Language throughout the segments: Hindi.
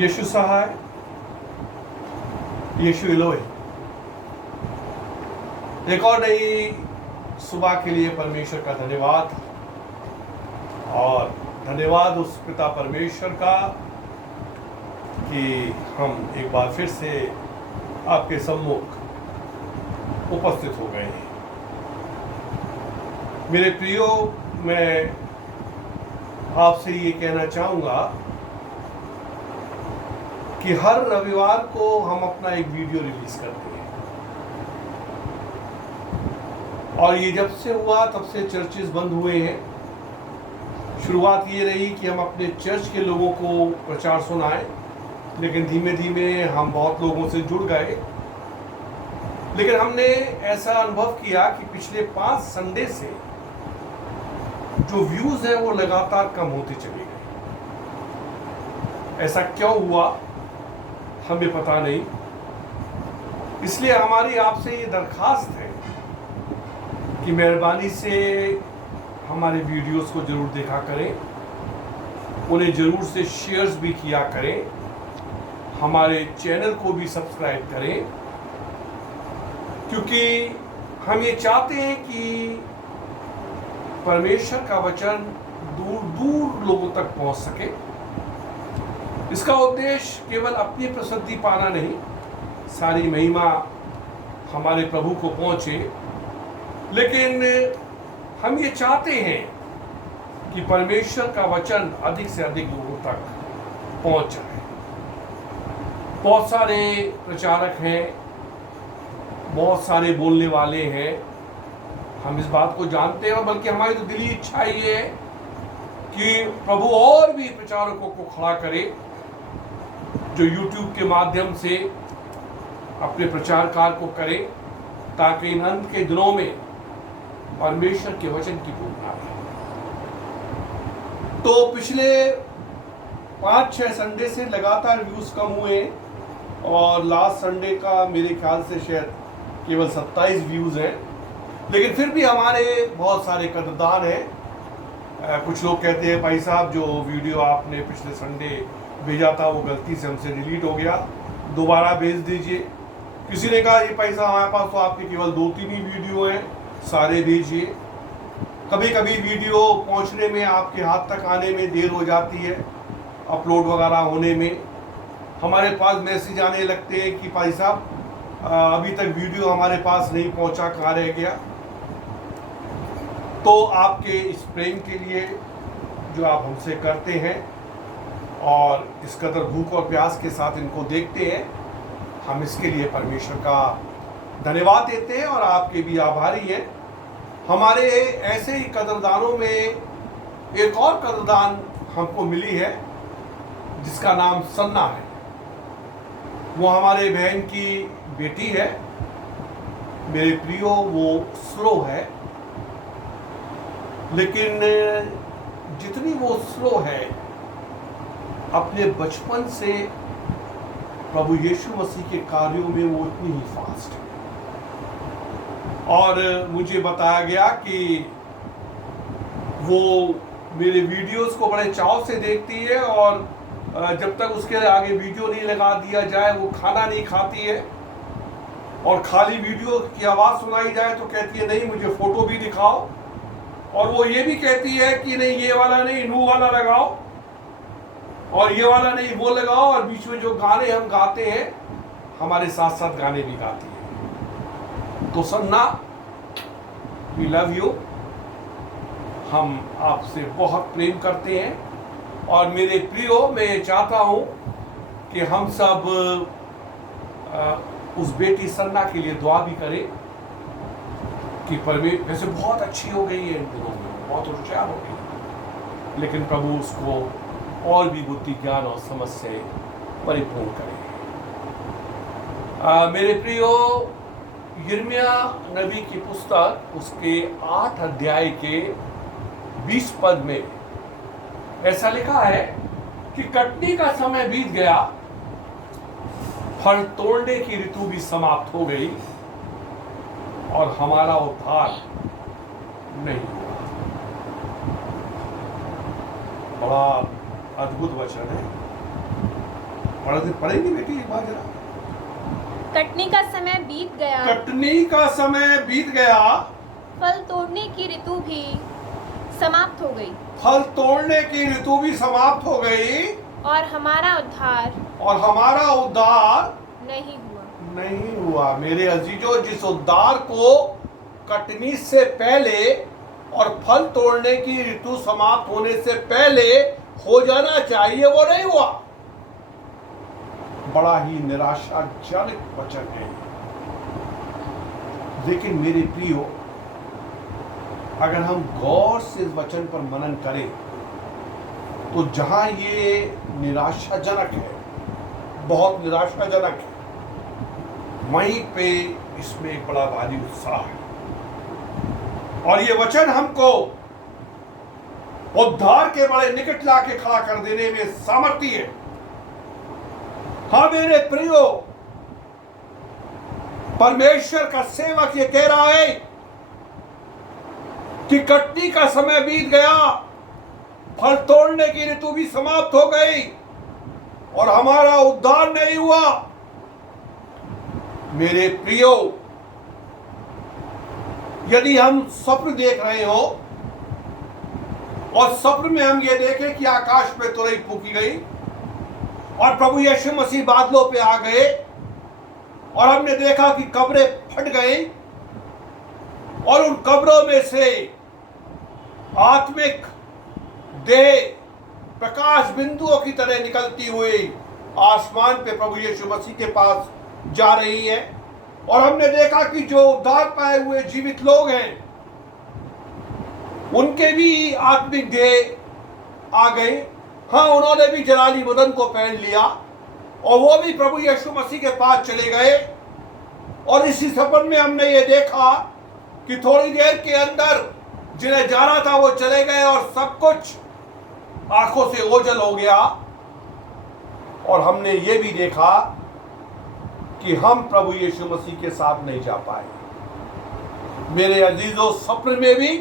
यीशु सहाय, यीशु इलोहे। एक और नई सुबह के लिए परमेश्वर का धन्यवाद, और धन्यवाद उस पिता परमेश्वर का कि हम एक बार फिर से आपके सम्मुख उपस्थित हो गए हैं। मेरे प्रियो, मैं आपसे ये कहना चाहूँगा कि हर रविवार को हम अपना एक वीडियो रिलीज करते हैं, और ये जब से हुआ तब से चर्चेस बंद हुए हैं। शुरुआत ये रही कि हम अपने चर्च के लोगों को प्रचार सुनाएं, लेकिन धीमे धीमे हम बहुत लोगों से जुड़ गए। लेकिन हमने ऐसा अनुभव किया कि पिछले 5 संडे से जो व्यूज हैं वो लगातार कम होते चले गए। ऐसा क्यों हुआ हमें पता नहीं। इसलिए हमारी आपसे ये दरखास्त है कि मेहरबानी से हमारे वीडियोस को जरूर देखा करें, उन्हें जरूर से शेयर्स भी किया करें, हमारे चैनल को भी सब्सक्राइब करें, क्योंकि हम ये चाहते हैं कि परमेश्वर का वचन दूर दूर लोगों तक पहुंच सके। इसका उद्देश्य केवल अपनी प्रसिद्धि पाना नहीं, सारी महिमा हमारे प्रभु को पहुंचे, लेकिन हम ये चाहते हैं कि परमेश्वर का वचन अधिक से अधिक लोगों तक पहुंच जाए। बहुत सारे प्रचारक हैं, बहुत सारे बोलने वाले हैं, हम इस बात को जानते हैं, और बल्कि हमारी तो दिली इच्छा ये है कि प्रभु और भी प्रचारकों को खड़ा करे जो YouTube के माध्यम से अपने प्रचार कार्य को करे, ताकि इन अंत के दिनों में परमेश्वर के वचन की पूर्णता हो। तो पिछले 5-6 संडे से लगातार व्यूज कम हुए, और लास्ट संडे का मेरे ख्याल से शायद केवल 27 व्यूज हैं। लेकिन फिर भी हमारे बहुत सारे कदरदान हैं। कुछ लोग कहते हैं भाई साहब, जो वीडियो आपने पिछले संडे भेजा था वो गलती से हमसे डिलीट हो गया, दोबारा भेज दीजिए। किसी ने कहा ये पैसा हमारे पास तो आपके केवल 2-3 ही वीडियो हैं, सारे भेजिए। कभी कभी वीडियो पहुंचने में, आपके हाथ तक आने में देर हो जाती है, अपलोड वगैरह होने में। हमारे पास मैसेज आने लगते हैं कि भाई साहब अभी तक वीडियो हमारे पास नहीं पहुंचा, कहाँ रह गया। तो आपके इस प्रेम के लिए जो आप हमसे करते हैं, और इस कदर भूख और प्यास के साथ इनको देखते हैं, हम इसके लिए परमेश्वर का धन्यवाद देते हैं, और आपके भी आभारी हैं। हमारे ऐसे ही कदरदानों में एक और कदरदान हमको मिली है, जिसका नाम सन्ना है। वो हमारे बहन की बेटी है। मेरे प्रियो, वो स्लो है, लेकिन जितनी वो स्लो है, अपने बचपन से प्रभु यीशु मसीह के कार्यों में वो इतनी ही फास्ट है। और मुझे बताया गया कि वो मेरे वीडियोस को बड़े चाव से देखती है, और जब तक उसके आगे वीडियो नहीं लगा दिया जाए वो खाना नहीं खाती है। और खाली वीडियो की आवाज़ सुनाई जाए तो कहती है नहीं, मुझे फोटो भी दिखाओ। और वो ये भी कहती है कि नहीं, ये वाला नहीं, नू वाला लगाओ, और ये वाला नहीं, वो लगाओ। और बीच में जो गाने हम गाते हैं, हमारे साथ साथ गाने भी गाती है। तो सन्ना, वी लव यू। हम आपसे बहुत प्रेम करते हैं, और मेरे प्रियो, मैं चाहता हूँ कि हम सब उस बेटी सन्ना के लिए दुआ भी करें कि परमेश्वर, वैसे बहुत अच्छी हो गई है इन दिनों में, बहुत होशियार हो गई, लेकिन प्रभु उसको और भी बुद्धि, ज्ञान और समझ से परिपूर्ण करें। मेरे प्रियो, यिर्मयाह नबी की पुस्तक, उसके 8 अध्याय के 20 पद में ऐसा लिखा है कि कटनी का समय बीत गया, फल तोड़ने की ऋतु भी समाप्त हो गई, और हमारा उद्धार नहीं हुआ। बड़ा अद्भुत वचन है। पढ़ेंगे बेटी एक बार जरा। कटनी का समय बीत गया, कटनी का समय बीत गया, फल तोड़ने की ऋतु भी समाप्त हो गई, फल तोड़ने की ऋतु भी समाप्त हो गई, और हमारा उद्धार नहीं हुआ। मेरे अजीजों, जिस उद्धार को कटनी से पहले और फल तोड़ने की ऋतु समाप्त होने से पहले हो जाना चाहिए, वो नहीं हुआ। बड़ा ही निराशाजनक वचन है। लेकिन मेरे प्रियो, अगर हम गौर से इस वचन पर मनन करें तो जहां ये निराशाजनक है, बहुत निराशाजनक है, वहीं पे इसमें एक बड़ा भारी उत्साह है। और ये वचन हमको उद्धार के बड़े निकट लाके खड़ा कर देने में सामर्थ्य है। हाँ मेरे प्रियो, परमेश्वर का सेवक ये कह रहा है कि कटनी का समय बीत गया, फल तोड़ने की ऋतु भी समाप्त हो गई, और हमारा उद्धार नहीं हुआ। मेरे प्रियो, यदि हम स्वप्न देख रहे हो और स्वप्न में हम ये देखें कि आकाश में तुरई फूकी गई और प्रभु यीशु मसीह बादलों पे आ गए, और हमने देखा कि कब्रें फट गई और उन कब्रों में से आत्मिक देह प्रकाश बिंदुओं की तरह निकलती हुई आसमान पे प्रभु यीशु मसीह के पास जा रही है, और हमने देखा कि जो उद्धार पाए हुए जीवित लोग हैं उनके भी आत्मिक देह आ गए। हाँ, उन्होंने भी जलाली बदन को पहन लिया और वो भी प्रभु यीशु मसीह के पास चले गए। और इसी सपन में हमने ये देखा कि थोड़ी देर के अंदर जिन्हें जाना था वो चले गए और सब कुछ आंखों से ओझल हो गया। और हमने ये भी देखा कि हम प्रभु यीशु मसीह के साथ नहीं जा पाए। मेरे अजीजों, सपन में भी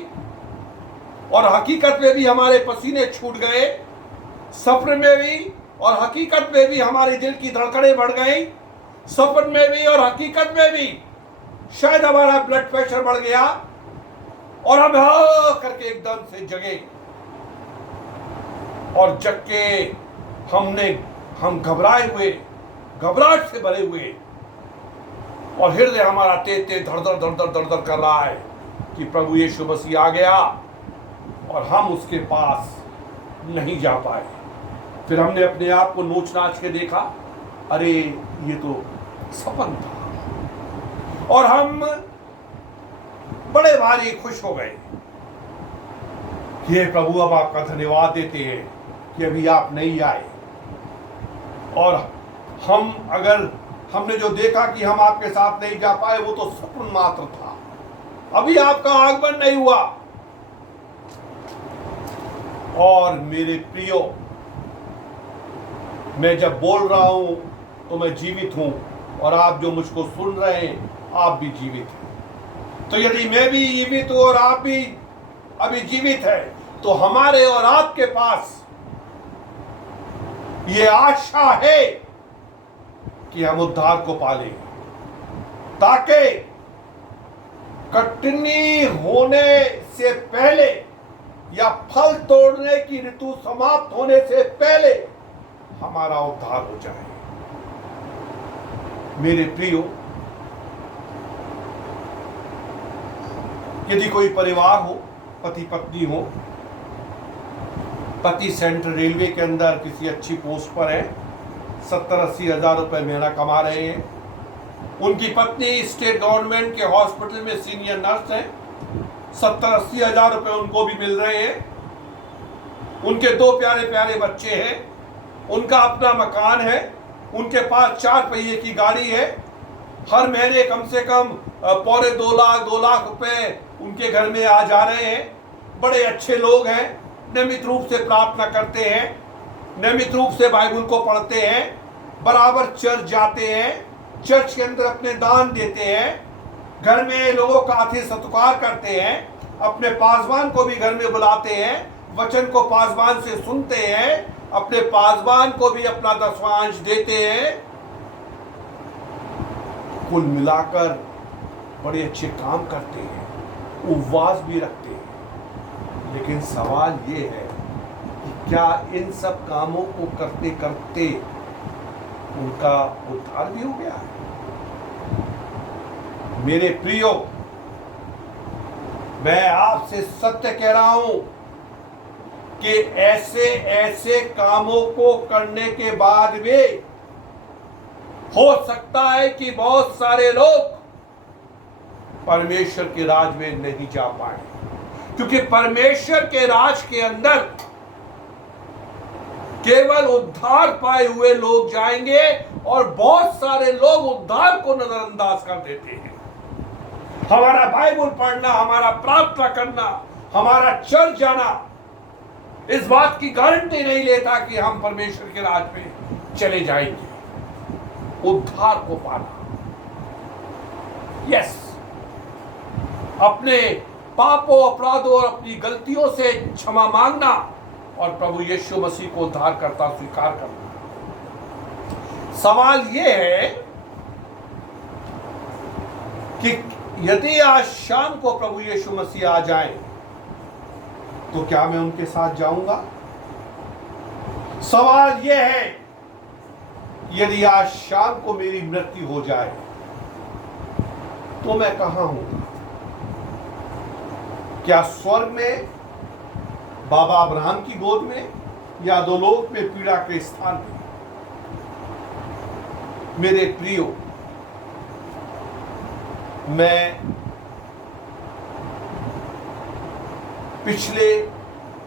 और हकीकत में भी हमारे पसीने छूट गए, सपन में भी और हकीकत में भी हमारे दिल की धड़कनें बढ़ गई, सपन में भी और हकीकत में भी शायद हमारा ब्लड प्रेशर बढ़ गया और हम हाँ करके एकदम से जगे, और जग के हम घबराए हुए, घबराहट से भरे हुए, और हृदय हमारा तेज तेज धड़ धड़ कर रहा है कि प्रभु यीशु मसीह आ गया और हम उसके पास नहीं जा पाए। फिर हमने अपने आप को नोच नाच के देखा, अरे ये तो सपन था, और हम बड़े भारी खुश हो गए। ये प्रभु, अब आपका धन्यवाद देते हैं कि अभी आप नहीं आए, और हमने जो देखा कि हम आपके साथ नहीं जा पाए वो तो सपन मात्र था, अभी आपका आगमन नहीं हुआ। और मेरे प्रियो, मैं जब बोल रहा हूं तो मैं जीवित हूं, और आप जो मुझको सुन रहे हैं आप भी जीवित हैं। तो यदि मैं भी जीवित हूं और आप भी अभी जीवित है, तो हमारे और आपके पास ये आशा है कि हम उद्धार को पालें, ताकि कटनी होने से पहले या फल तोड़ने की ऋतु समाप्त होने से पहले हमारा उद्धार हो जाए। मेरे प्रियो, यदि कोई परिवार हो, पति पत्नी हो, पति सेंट्रल रेलवे के अंदर किसी अच्छी पोस्ट पर है, 70-80 हजार रुपए महीना कमा रहे हैं, उनकी पत्नी स्टेट गवर्नमेंट के हॉस्पिटल में सीनियर नर्स है, 70-80 हजार रुपए उनको भी मिल रहे हैं, उनके 2 प्यारे प्यारे बच्चे हैं, उनका अपना मकान है, उनके पास 4 पहिए की गाड़ी है, हर महीने कम से कम 2.25 लाख रुपए उनके घर में आ जा रहे हैं। बड़े अच्छे लोग हैं, नियमित रूप से प्रार्थना करते हैं, नियमित रूप से बाइबल को पढ़ते हैं, बराबर चर्च जाते हैं, चर्च के अंदर अपने दान देते हैं, घर में लोगों का आतिथ्य सत्कार करते हैं, अपने पासवान को भी घर में बुलाते हैं, वचन को पासवान से सुनते हैं, अपने पासवान को भी अपना 10वां देते हैं। कुल मिलाकर बड़े अच्छे काम करते हैं, उपवास भी रखते हैं। लेकिन सवाल ये है कि क्या इन सब कामों को करते करते उनका उद्धार भी हो गया है? मेरे प्रियो, मैं आपसे सत्य कह रहा हूं कि ऐसे ऐसे कामों को करने के बाद भी हो सकता है कि बहुत सारे लोग परमेश्वर के राज में नहीं जा पाए, क्योंकि परमेश्वर के राज के अंदर केवल उद्धार पाए हुए लोग जाएंगे और बहुत सारे लोग उद्धार को नजरअंदाज कर देते हैं। हमारा बाइबल पढ़ना, हमारा प्रार्थना करना, हमारा चर्च जाना इस बात की गारंटी नहीं लेता कि हम परमेश्वर के राज में चले जाएंगे। उद्धार को पाना, यस, अपने पापों, अपराधों और अपनी गलतियों से क्षमा मांगना और प्रभु यीशु मसीह को उद्धार करता स्वीकार करना। सवाल यह है कि यदि आज शाम को प्रभु यीशु मसीह आ जाए तो क्या मैं उनके साथ जाऊंगा? सवाल यह है, यदि आज शाम को मेरी मृत्यु हो जाए तो मैं कहां हूंगा? क्या स्वर्ग में बाबा अब्राहम की गोद में या दोलोक में पीड़ा के स्थान में? मेरे प्रियो, मैं पिछले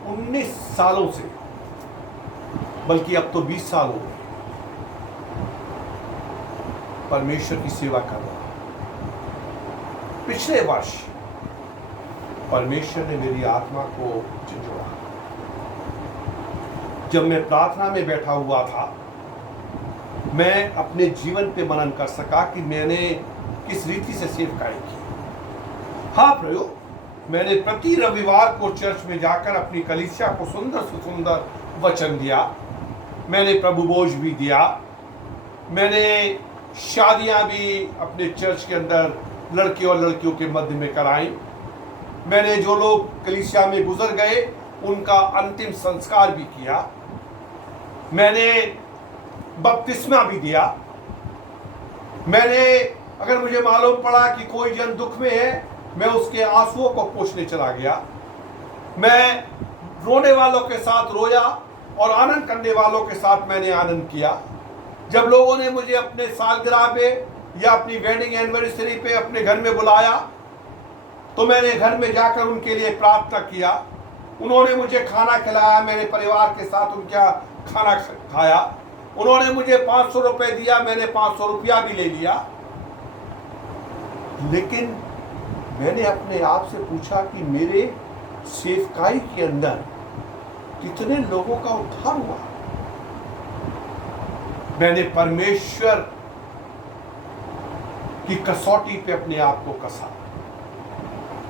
19 सालों से, बल्कि अब तो 20 साल हो गए, परमेश्वर की सेवा कर रहा हूं। पिछले वर्ष परमेश्वर ने मेरी आत्मा को झंझोड़ा। जब मैं प्रार्थना में बैठा हुआ था, मैं अपने जीवन पे मनन कर सका कि मैंने किस रीति से सेवकाई की। हाँ प्रयो, मैंने प्रति रविवार को चर्च में जाकर अपनी कलीसिया को सुंदर से सुंदर वचन दिया। मैंने प्रभु भोज भी दिया। मैंने शादियां भी अपने चर्च के अंदर लड़के और लड़कियों के मध्य में कराई। मैंने जो लोग कलीसिया में गुजर गए उनका अंतिम संस्कार भी किया। मैंने बपतिस्मा भी दिया। मैंने, अगर मुझे मालूम पड़ा कि कोई जन दुख में है, मैं उसके आंसुओं को पोंछने चला गया। मैं रोने वालों के साथ रोया और आनंद करने वालों के साथ मैंने आनंद किया। जब लोगों ने मुझे अपने सालगिरह पे या अपनी वेडिंग एनिवर्सरी पे अपने घर में बुलाया तो मैंने घर में जाकर उनके लिए प्रार्थना किया। उन्होंने मुझे खाना खिलाया, मेरे परिवार के साथ उनका खाना खाया। उन्होंने मुझे 500 रुपए दिया, मैंने 500 रुपया भी ले लिया। लेकिन मैंने अपने आप से पूछा कि मेरे सेवकाई के अंदर कितने लोगों का उद्धार हुआ? मैंने परमेश्वर की कसौटी पे अपने आप को कसा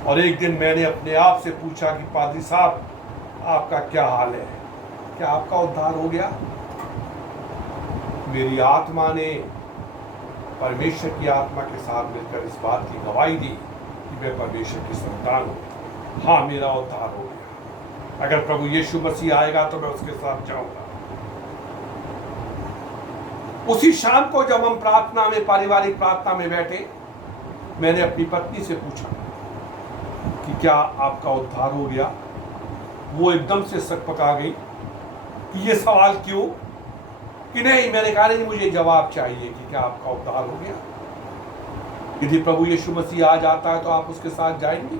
और एक दिन मैंने अपने आप से पूछा कि पादरी साहब, आपका क्या हाल है? क्या आपका उद्धार हो गया? मेरी आत्मा ने परमेश्वर की आत्मा के साथ मिलकर इस बात की गवाही दी कि मैं परमेश्वर की संतान हूं। हाँ, मेरा उद्धार हो गया। अगर प्रभु यीशु मसीह आएगा तो मैं उसके साथ जाऊंगा। उसी शाम को जब हम प्रार्थना में, पारिवारिक प्रार्थना में बैठे, मैंने अपनी पत्नी से पूछा कि क्या आपका उद्धार हो गया? वो एकदम से सकपका गई कि ये सवाल क्यों? कि नहीं, मैंने कहा नहीं, मुझे जवाब चाहिए कि क्या आपका उद्धार हो गया? यदि प्रभु यीशु मसीह आ जाता है तो आप उसके साथ जाएंगे?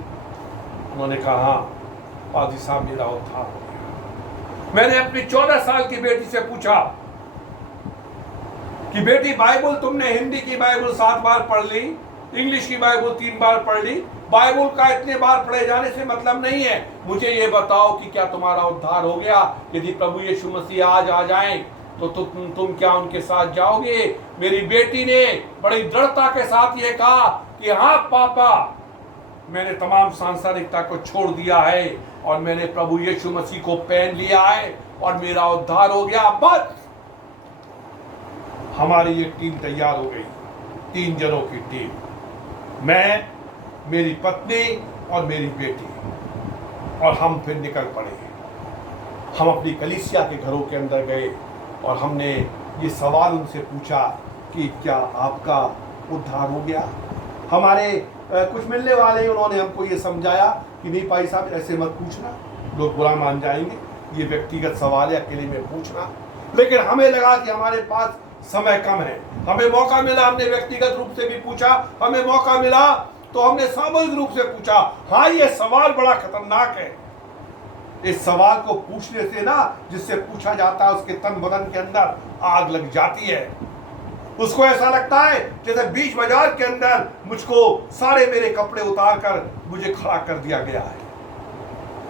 उन्होंने कहा हाँ पादरी साहब, मेरा उद्धार हो गया। मैंने अपनी 14 साल की बेटी से पूछा कि बेटी, बाइबल तुमने हिंदी की बाइबल 7 बार पढ़ ली, इंग्लिश की बाइबल 3 बार पढ़ ली, बाइबल का इतने बार पढ़े जाने से मतलब नहीं है। मुझे ये बताओ कि क्या तुम्हारा उद्धार हो गया? यदि प्रभु यीशु मसीह आज आ जाएं तो तुम क्या उनके साथ जाओगे? मेरी बेटी ने बड़ी दृढ़ता के साथ ये कहा कि हाँ पापा, मैंने तमाम सांसारिकता को छोड़ दिया है और मैंने प्रभु यीशु मसीह को पहन लिया है और मेरा उद्धार हो गया। बस हमारी ये टीम तैयार हो गई, 3 जनों की टीम, मैं, मेरी पत्नी और मेरी बेटी, और हम फिर निकल पड़े। हम अपनी कलीसिया के घरों के अंदर गए और हमने ये सवाल उनसे पूछा कि क्या आपका उद्धार हो गया। हमारे कुछ मिलने वाले, उन्होंने हमको ये समझाया कि नहीं भाई साहब, ऐसे मत पूछना, लोग बुरा मान जाएंगे, ये व्यक्तिगत सवाल है, अकेले में पूछना। लेकिन हमें लगा कि हमारे पास समय कम है, हमें मौका मिला, हमने व्यक्तिगत रूप से भी पूछा, हमें मौका मिला तो हमने सामूहिक रूप से पूछा। हाँ, ये सवाल बड़ा खतरनाक है। इस सवाल को पूछने से ना, जिससे पूछा जाता है उसके तन बदन के अंदर आग लग जाती है। उसको ऐसा लगता है जैसे बीच बाजार के अंदर मुझको सारे मेरे कपड़े उतार कर मुझे खड़ा कर दिया गया है।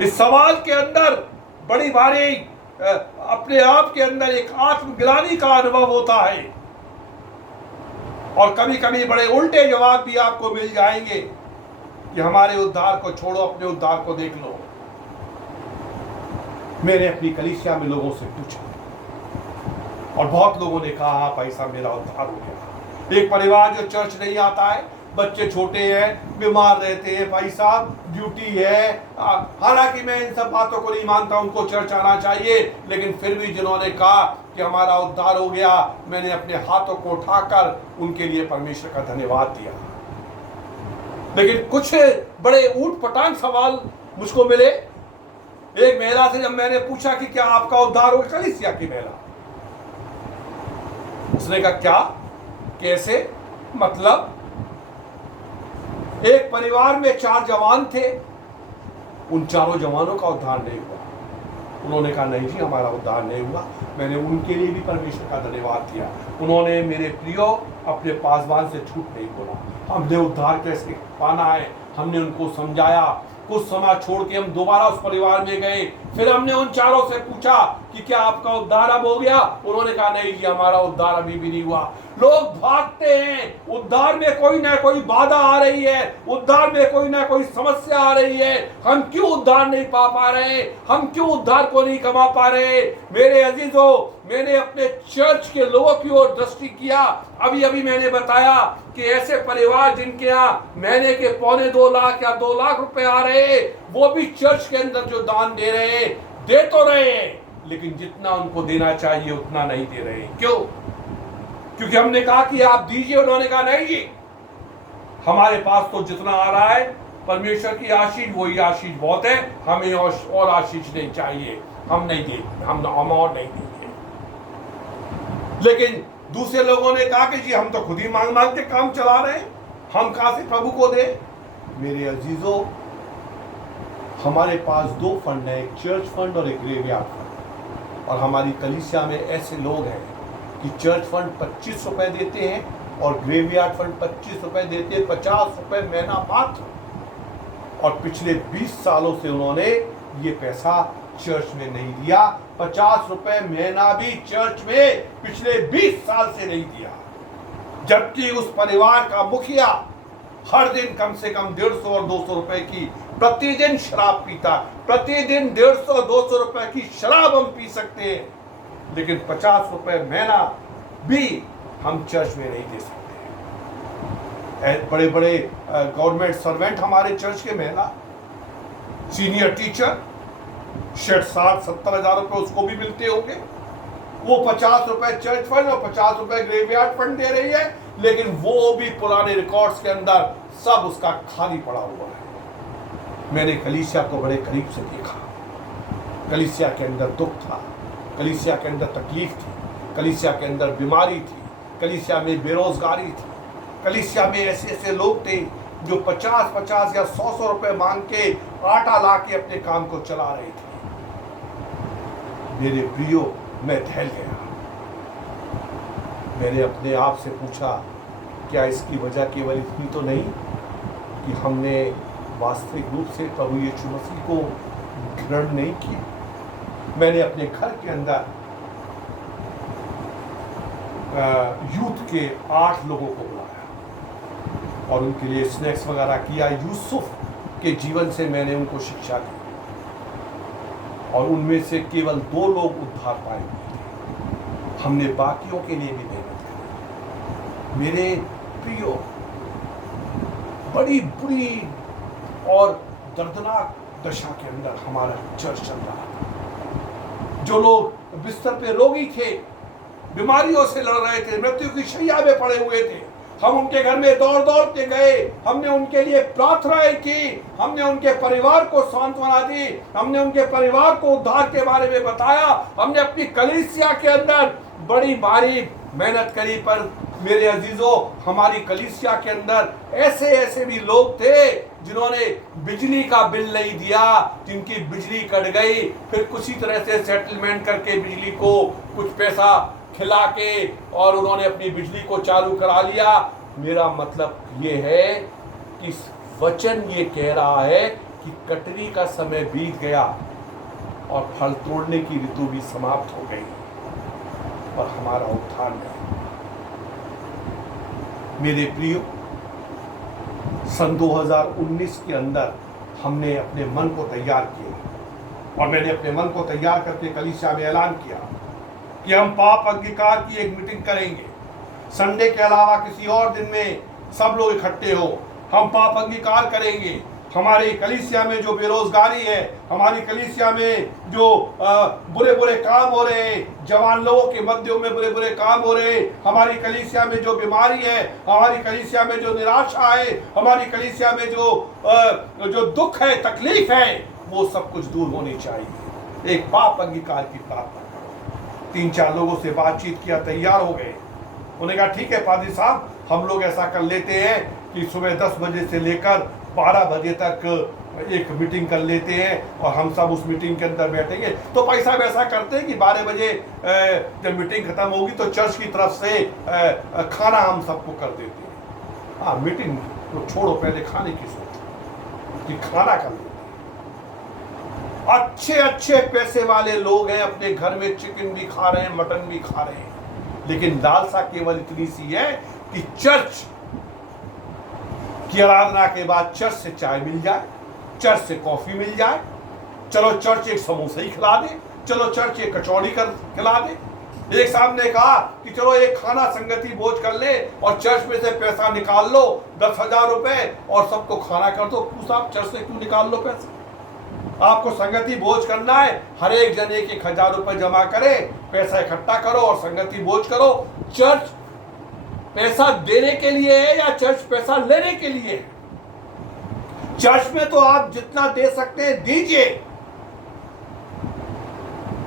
इस सवाल के अंदर बड़ी भारी अपने आप के अंदर एक आत्मग्लानि का अनुभव होता है, और कभी कभी बड़े उल्टे जवाब भी आपको मिल जाएंगे कि हमारे उद्धार को छोड़ो, अपने उद्धार को देख लो। मैंने अपनी कलीसिया में लोगों से पूछा और बहुत लोगों ने कहा हाँ भाई साहब, मेरा उद्धार हो गया। एक परिवार जो चर्च नहीं आता है, बच्चे छोटे हैं, बीमार रहते हैं, भाई साहब ड्यूटी है, हालांकि मैं इन सब बातों को नहीं मानता, उनको चर्च आना चाहिए, लेकिन फिर भी जिन्होंने कहा कि हमारा उद्धार हो गया, मैंने अपने हाथों को उठाकर उनके लिए परमेश्वर का धन्यवाद दिया। लेकिन कुछ बड़े ऊट पटांग सवाल मुझको मिले। एक महिला से जब मैंने पूछा कि क्या आपका उद्धार हो गया, कलीसिया की महिला, उसने कहा क्या, कैसे, मतलब एक परिवार में 4 जवान थे, उन चारों जवानों का उद्धार नहीं हुआ। उन्होंने कहा नहीं जी, हमारा उद्धार नहीं हुआ। मैंने उनके लिए भी परमेश्वर का धन्यवाद दिया। उन्होंने मेरे प्रियो अपने पासवान से झूठ नहीं बोला। हमने उद्धार कैसे पाना है, हमने उनको समझाया। कुछ समय छोड़ के हम दोबारा उस परिवार में गए, फिर हमने उन चारों से पूछा कि क्या आपका उद्धार अब हो गया। उन्होंने कहा नहीं जी, हमारा उद्धार अभी भी नहीं हुआ। लोग भागते हैं, उद्धार में कोई ना कोई बाधा आ रही है, उद्धार में कोई ना कोई समस्या आ रही है, हम क्यों उद्धार नहीं पा रहे, हम क्यों उद्धार को नहीं कमा पा रहे। मेरे अजीजों, मैंने अपने चर्च के लोगों की ओर दृष्टि किया। अभी अभी मैंने बताया कि ऐसे परिवार जिनके यहाँ महीने के 2.25 लाख या 2 लाख रुपए आ रहे, वो भी चर्च के अंदर जो दान दे रहे हैं, दे तो रहे हैं, लेकिन जितना उनको देना चाहिए उतना नहीं दे रहे। क्यों? क्योंकि हमने कहा कि आप दीजिए, उन्होंने कहा नहीं जी, हमारे पास तो जितना आ रहा है परमेश्वर की आशीष, वही आशीष बहुत है, हमें और आशीष नहीं चाहिए, हम नहीं देंगे, हम और नहीं देंगे। लेकिन दूसरे लोगों ने कहा कि जी हम तो खुद ही मांग मांग के काम चला रहे हैं, हम कहां से प्रभु को दे। मेरे अजीजों, हमारे पास 2 फंड है, एक चर्च फंड और एक ग्रेवयार्ड फंड। और हमारी कलीसिया में ऐसे लोग हैं कि चर्च फंड 25 रुपए देते हैं और ग्रेवयार्ड फंड 25 रुपए देते हैं, 50 रुपए महीना मात्र। और पिछले 20 सालों से उन्होंने ये पैसा चर्च में नहीं दिया। 50 रुपए महीना भी चर्च में पिछले 20 साल से नहीं दिया। जबकि उस परिवार का मुखिया हर दिन कम से कम 150 और 200 रुपए की प्रतिदिन शराब पीता। प्रतिदिन 150-200 रुपए की शराब हम पी सकते हैं, लेकिन 50 रुपए महीना भी हम चर्च में नहीं दे सकते। बड़े बड़े गवर्नमेंट सर्वेंट हमारे चर्च के महिला, सीनियर टीचर, 60-70 हजार रुपए उसको भी मिलते होंगे। वो 50 रुपए चर्च फंड और 50 रुपए ग्रेवयार्ड फंड दे रही है, लेकिन वो भी पुराने रिकॉर्ड्स के अंदर सब उसका खाली पड़ा हुआ है। मैंने कलीसिया को बड़े करीब से देखा। कलीसिया के अंदर दुख था, कलीसिया के अंदर तकलीफ थी, कलीसिया के अंदर बीमारी थी, कलीसिया में बेरोजगारी थी, कलीसिया में ऐसे ऐसे लोग थे जो 50-50 या 100 रुपए मांग के आटा ला के अपने काम को चला रहे थे। मेरे प्रियो, मैं दहल गया। मैंने अपने आप से पूछा, क्या इसकी वजह केवल इतनी तो नहीं कि हमने वास्तविक रूप से प्रभु यीशु मसीह को ग्रहण नहीं किया। मैंने अपने घर के अंदर यूथ के 8 लोगों को बुलाया और उनके लिए स्नैक्स वगैरह किया। यूसुफ के जीवन से मैंने उनको शिक्षा दी। और उनमें से केवल 2 लोग उद्धार पाएंगे। हमने बाकियों के लिए भी मेहनत की। मेरे प्रियो, बड़ी बुरी और दर्दनाक दशा के अंदर हमारा चर्च चल रहा था। जो लोग बिस्तर पे रोगी थे, बीमारियों से लड़ रहे थे, मृत्यु की शैया में पड़े हुए थे, हम उनके घर में दौड़ दौड़ के गए। हमने उनके लिए प्रार्थनाएं की, हमने उनके परिवार को सांत्वना दी, हमने उनके परिवार को उद्धार के बारे में बताया। हमने अपनी कलीसिया के अंदर बड़ी भारी मेहनत करी। पर मेरे अजीजों, हमारी कलीसिया के अंदर ऐसे ऐसे भी लोग थे जिन्होंने बिजली का बिल नहीं दिया, जिनकी बिजली कट गई, फिर किसी तरह से सेटलमेंट करके बिजली को कुछ पैसा खिला के और उन्होंने अपनी बिजली को चालू करा लिया। मेरा मतलब ये है कि वचन ये कह रहा है कि कटनी का समय बीत गया और फल तोड़ने की ऋतु भी समाप्त हो गई और हमारा उद्धार नहीं। मेरे प्रियो, सन 2019 के अंदर हमने अपने मन को तैयार किया और मैंने अपने मन को तैयार करके कलीसिया में ऐलान किया कि हम पाप अंगीकार की एक मीटिंग करेंगे। संडे के अलावा किसी और दिन में सब लोग इकट्ठे हो, हम पाप अंगीकार करेंगे। हमारी कलीसिया में जो बेरोजगारी है, हमारी कलीसिया में जो बुरे बुरे काम हो रहे हैं, जवान लोगों के मध्य में बुरे बुरे काम हो रहे हैं, हमारी कलीसिया में जो बीमारी है, हमारी कलीसिया में जो निराशा है, हमारी कलीसिया में जो दुख है, तकलीफ है, वो सब कुछ दूर होनी चाहिए। एक पाप अंगीकार की प्रार्थना करो। 3-4 लोगों से बातचीत किया, तैयार हो गए। उन्होंने कहा ठीक है पादरी साहब, हम लोग ऐसा कर लेते हैं कि सुबह 10 बजे से लेकर 12 बजे तक एक मीटिंग कर लेते हैं और हम सब उस मीटिंग के अंदर बैठेंगे। तो पैसा वैसा करते हैं कि 12 बजे जब मीटिंग खत्म होगी तो चर्च की तरफ से खाना हम सबको कर देते हैं। हाँ, मीटिंग तो छोड़ो, पहले खाने की सोचो कि खाना कर लेते हैं। अच्छे अच्छे पैसे वाले लोग हैं, अपने घर में चिकन भी खा रहे हैं, मटन भी खा रहे हैं, लेकिन लालसा केवल इतनी सी है कि चर्च की आराधना के बाद चर्च से चाय मिल जाए, चर्च से कॉफी मिल जाए, चलो चर्च एक समोसा ही खिला दे, चलो चर्च एक कचौड़ी खिला दे। एक साहब ने कहा कि चलो एक खाना संगति भोज कर ले और चर्च में से पैसा निकाल लो 10,000 रुपए और सबको खाना कर दो। तू साहब चर्च से क्यों निकाल लो पैसा? आपको संगति भोज करना है, हर एक जन 1,000 रुपए जमा करे, पैसा इकट्ठा करो और संगति भोज करो। चर्च पैसा देने के लिए है या चर्च पैसा लेने के लिए है? चर्च में तो आप जितना दे सकते हैं दीजिए।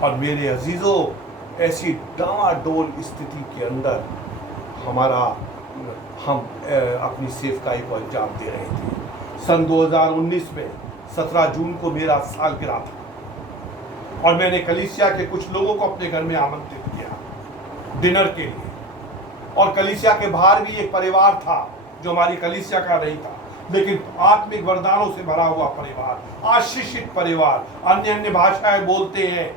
और मेरे अजीजों, ऐसी डामाडोल स्थिति के अंदर हम अपनी सेवकाई को अंजाम दे रहे थे। सन 2019 में 17 जून को मेरा सालगिरह था और मैंने कलीसिया के कुछ लोगों को अपने घर में आमंत्रित किया डिनर के लिए। और कलीसिया के बाहर भी एक परिवार था जो हमारी कलीसिया का नहीं था, लेकिन आत्मिक वरदानों से भरा हुआ परिवार, आशीषित परिवार, अन्य अन्य भाषाएं बोलते हैं,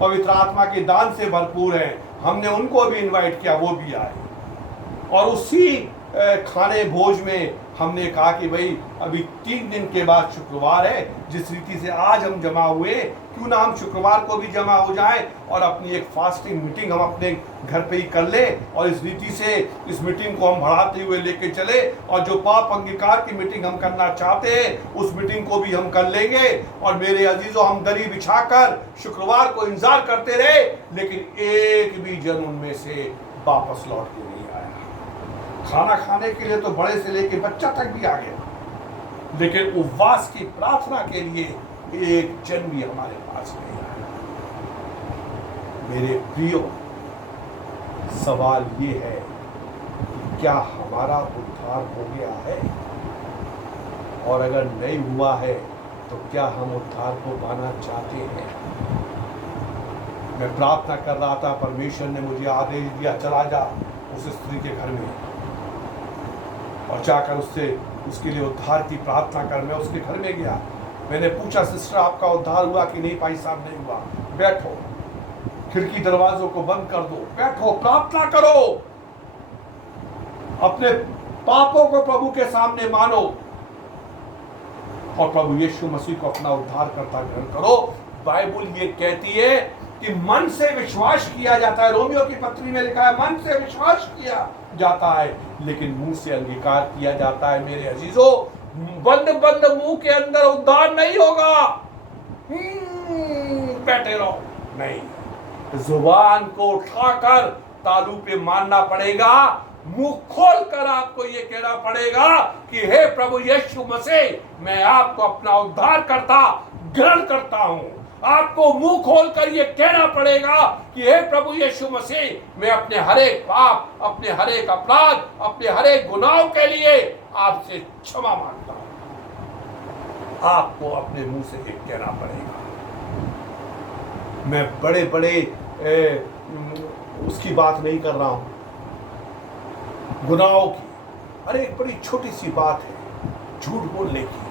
पवित्र आत्मा के दान से भरपूर हैं। हमने उनको भी इनवाइट किया, वो भी आए। और उसी खाने भोज में हमने कहा कि भाई अभी 3 दिन के बाद शुक्रवार है, जिस रीति से आज हम जमा हुए, क्यों ना हम शुक्रवार को भी जमा हो जाएं और अपनी एक फास्टिंग मीटिंग हम अपने घर पे ही कर ले और इस रीति से इस मीटिंग को हम बढ़ाते हुए लेके चले और जो पाप अंगीकार की मीटिंग हम करना चाहते हैं उस मीटिंग को भी हम कर लेंगे। और मेरे अजीजों, हम दरी बिछाकर शुक्रवार को इंतजार करते रहे, लेकिन एक भी जन उनमें से वापस लौट के नहीं आया। खाना खाने के लिए तो बड़े से लेके बच्चा तक भी आ गया, लेकिन उपवास की प्रार्थना के लिए एक जन भी हमारे पास नहीं आया। मेरे प्रियो, सवाल ये है कि क्या हमारा उद्धार हो गया है? और अगर नहीं हुआ है तो क्या हम उद्धार को पाना चाहते हैं? मैं प्रार्थना कर रहा था, परमेश्वर ने मुझे आदेश दिया, चला जा उस स्त्री के घर में और जाकर उसके लिए उद्धार की प्रार्थना कर। मैं उसके घर में गया, मैंने पूछा, सिस्टर आपका उद्धार हुआ कि नहीं? भाई साहब नहीं हुआ। बैठो, खिड़की दरवाजों को बंद कर दो, बैठो, प्रार्थना करो, अपने पापों को प्रभु के सामने मानो और प्रभु यीशु मसीह को अपना उद्धार करता ग्रहण करो। बाइबल ये कहती है कि मन से विश्वास किया जाता है। रोमियो की पत्री में लिखा है मन से विश्वास किया जाता है लेकिन मुंह से अंगीकार किया जाता है। मेरे अजीजों, बंद बंद मुंह के अंदर उद्धार नहीं होगा। बैठे रहो, नहीं, जुबान को उठाकर तालू पे मारना पड़ेगा। मुंह खोलकर आपको ये कहना पड़ेगा कि हे प्रभु यीशु मसीह, मैं आपको अपना उद्धार करता ग्रहण करता हूं। आपको मुंह खोलकर ये कहना पड़ेगा कि हे प्रभु यीशु मसीह, मैं अपने हरेक पाप, अपने हरेक अपराध, अपने हरेक गुनाहों के लिए आपसे क्षमा मांगता हूं। आपको अपने मुंह से ये कहना पड़ेगा। मैं बड़े बड़े उसकी बात नहीं कर रहा हूं, गुनाहों की। अरे एक बड़ी छोटी सी बात है, झूठ बोलने की।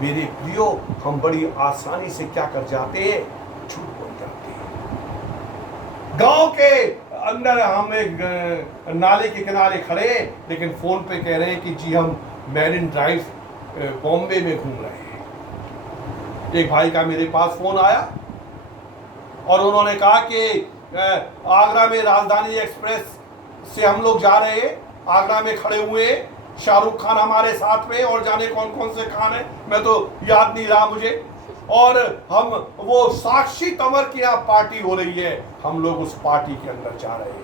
मेरे प्रियो, हम बड़ी आसानी से क्या कर जाते हैं, झूठ बोल जाते हैं। गांव के अंदर हम एक नाले के किनारे खड़े, लेकिन फोन पे कह रहे हैं कि जी हम मैरिन ड्राइव बॉम्बे में घूम रहे हैं। एक भाई का मेरे पास फोन आया और उन्होंने कहा कि आगरा में राजधानी एक्सप्रेस से हम लोग जा रहे हैं, आगरा में खड़े हुए, शाहरुख खान हमारे साथ में और जाने कौन कौन से खान है, मैं तो याद नहीं रहा मुझे। और हम वो साक्षी तंवर की यहाँ पार्टी हो रही है, हम लोग उस पार्टी के अंदर जा रहे हैं।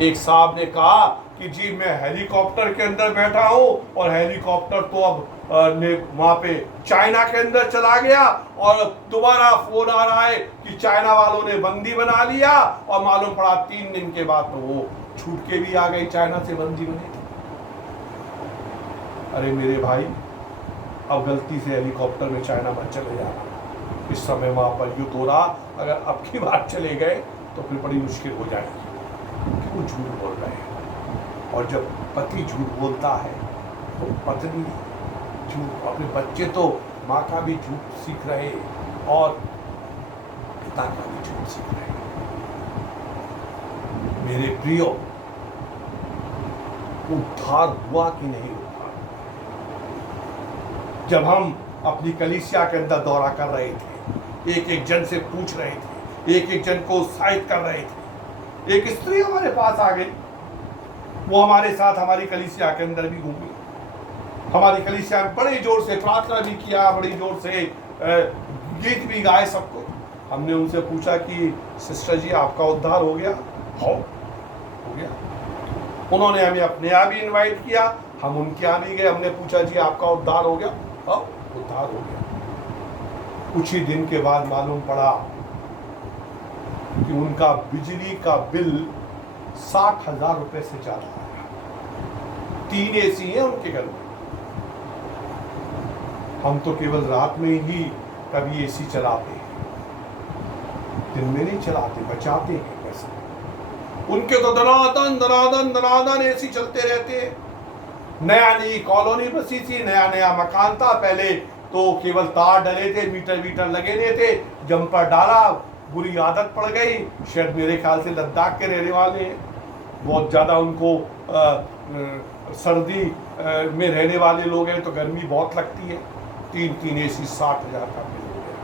एक साहब ने कहा कि जी मैं हेलीकॉप्टर के अंदर बैठा हूँ और हेलीकॉप्टर तो अब वहां पे चाइना के अंदर चला गया और दोबारा फोन आ रहा है कि चाइना वालों ने बंदी बना लिया और मालूम पड़ा 3 दिन के बाद तो वो छूट के भी आ गई, चाइना से बंदी बनी थी। अरे मेरे भाई, अब गलती से हेलीकॉप्टर में चाइना मत चले जाना। इस समय वहां पर युद्ध हो रहा, अगर अब की बात चले गए तो फिर बड़ी मुश्किल हो जाएगी। क्यों झूठ बोल रहे हैं? और जब पति झूठ बोलता है तो पत्नी झूठ, अपने बच्चे तो माँ का भी झूठ सीख रहे और पिता का भी झूठ सीख रहे। मेरे प्रियो, उद्धार हुआ कि नहीं हुआ? जब हम अपनी कलीसिया के अंदर दौरा कर रहे थे, एक एक जन से पूछ रहे थे, एक एक जन को उत्साहित कर रहे थे। एक स्त्री हमारे पास आ गई, वो हमारे साथ हमारी कलीसिया के अंदर भी घूमी, हमारी कलीसिया में बड़े जोर से प्रार्थना भी किया, बड़ी जोर से गीत भी गाए सबको। हमने उनसे पूछा कि सिस्टर जी आपका उद्धार हो गया? हो गया। उन्होंने हमें अपने यहाँ भी इनवाइट किया, हम उनके यहाँ भी गए, हमने पूछा जी आपका उद्धार हो गया? हाँ, उद्धार हो गया। कुछ ही दिन के बाद मालूम पड़ा कि उनका बिजली का बिल 60,000 रुपए से ज्यादा आया। 3 एसी है उनके घर में। हम तो केवल रात में ही कभी एसी चलाते हैं, दिन में नहीं चलाते, बचाते हैं पैसा। उनके तो दनादन दनादन दनादन एसी चलते रहते हैं। नया नई कॉलोनी बसी थी, नया नया मकान था, पहले तो केवल तार डले थे, मीटर वीटर लगे नहीं थे। जंपर डाला, बुरी आदत पड़ गई। शायद मेरे ख्याल से लद्दाख के रहने वाले हैं, बहुत ज़्यादा उनको सर्दी में रहने वाले लोग हैं तो गर्मी बहुत लगती है। 3 एसी 60,000 का बिल हो गया।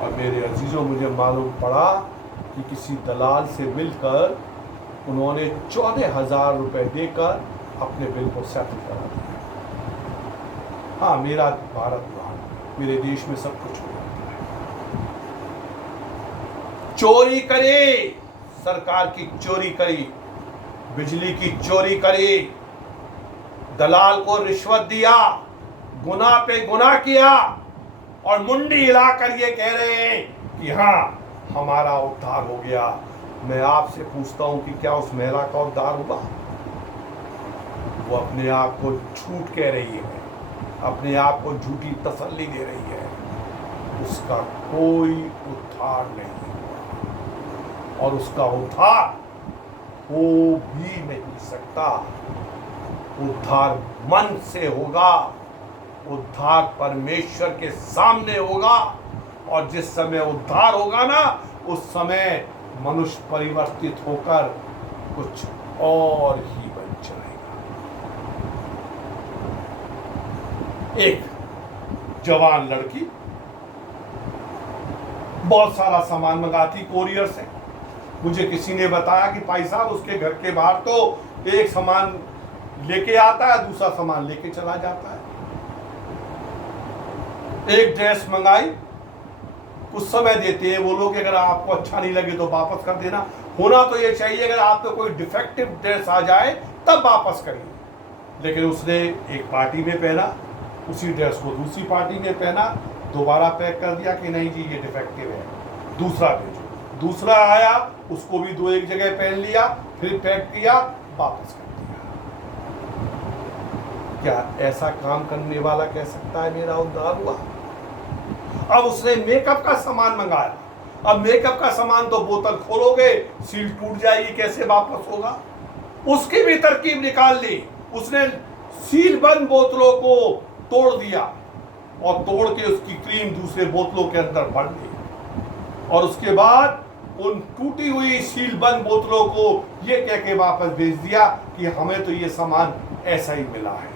और मेरे अजीजों, मुझे मालूम पड़ा कि किसी दलाल से मिलकर उन्होंने 14,000 रुपए देकर अपने बिल को सेटल करा दिया। हाँ, मेरा भारत महान, मेरे देश में सब कुछ हो जाता है। चोरी करे, सरकार की चोरी करी, बिजली की चोरी करी, दलाल को रिश्वत दिया, गुनाह पे गुनाह किया और मुंडी हिलाकर ये कह रहे हैं कि हाँ हमारा उद्धार हो गया। मैं आपसे पूछता हूं कि क्या उस महिला का उद्धार हुआ? वो अपने आप को झूठ कह रही है, अपने आप को झूठी तसल्ली दे रही है। उसका कोई उद्धार नहीं हुआ और उसका उद्धार हो भी नहीं सकता। उद्धार मन से होगा, उद्धार परमेश्वर के सामने होगा। और जिस समय उद्धार होगा ना, उस समय मनुष्य परिवर्तित होकर कुछ और ही बन जाएगा। एक जवान लड़की बहुत सारा सामान मंगाती कोरियर से। मुझे किसी ने बताया कि भाई साहब उसके घर के बाहर तो एक सामान लेके आता है, दूसरा सामान लेके चला जाता है। एक ड्रेस मंगाई, कुछ समय देते हैं वो लोग, अगर आपको अच्छा नहीं लगे तो वापस कर देना। होना तो ये चाहिए अगर आपको कोई डिफेक्टिव ड्रेस आ जाए तब वापस करिए। लेकिन उसने एक पार्टी में पहना, उसी ड्रेस को दूसरी पार्टी में पहना, दोबारा पैक कर दिया कि नहीं जी ये डिफेक्टिव है, दूसरा भेजो। दूसरा आया, उसको भी दो एक जगह पहन लिया, फिर पैक किया, वापस कर दिया। क्या ऐसा काम करने वाला कह सकता है मेरा उद्धार हुआ? अब उसने मेकअप का सामान मंगाया। अब मेकअप का सामान तो बोतल खोलोगे सील टूट जाएगी, कैसे वापस होगा? उसकी भी तरकीब निकाल ली। उसने सील बंद बोतलों को तोड़ दिया और तोड़ के उसकी क्रीम दूसरे बोतलों के अंदर भर दी और उसके बाद उन टूटी हुई सील बंद बोतलों को ये कह के वापस भेज दिया कि हमें तो ये सामान ऐसा ही मिला है।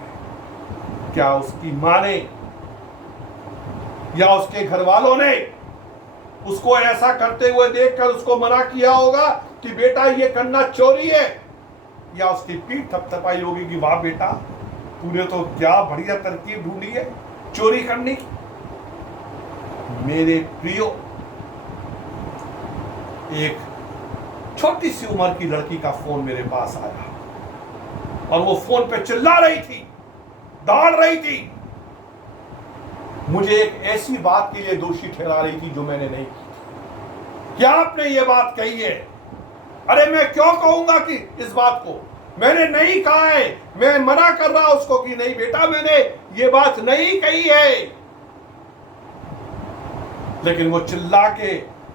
क्या उसकी मां ने या उसके घर वालों ने उसको ऐसा करते हुए देखकर उसको मना किया होगा कि बेटा ये करना चोरी है? या उसकी पीठ थपथपाई होगी कि वाह बेटा तूने तो क्या बढ़िया तरकीब ढूंढी है चोरी करने की। मेरे प्रियो, एक छोटी सी उम्र की लड़की का फोन मेरे पास आया और वो फोन पे चिल्ला रही थी, दौड़ रही थी, मुझे एक ऐसी बात के लिए दोषी ठहरा रही थी जो मैंने नहीं की। क्या आपने ये बात कही है? अरे मैं क्यों कहूंगा कि इस बात को मैंने नहीं कहा है, मैं मना कर रहा उसको कि नहीं बेटा मैंने ये बात नहीं कही है। लेकिन वो चिल्ला के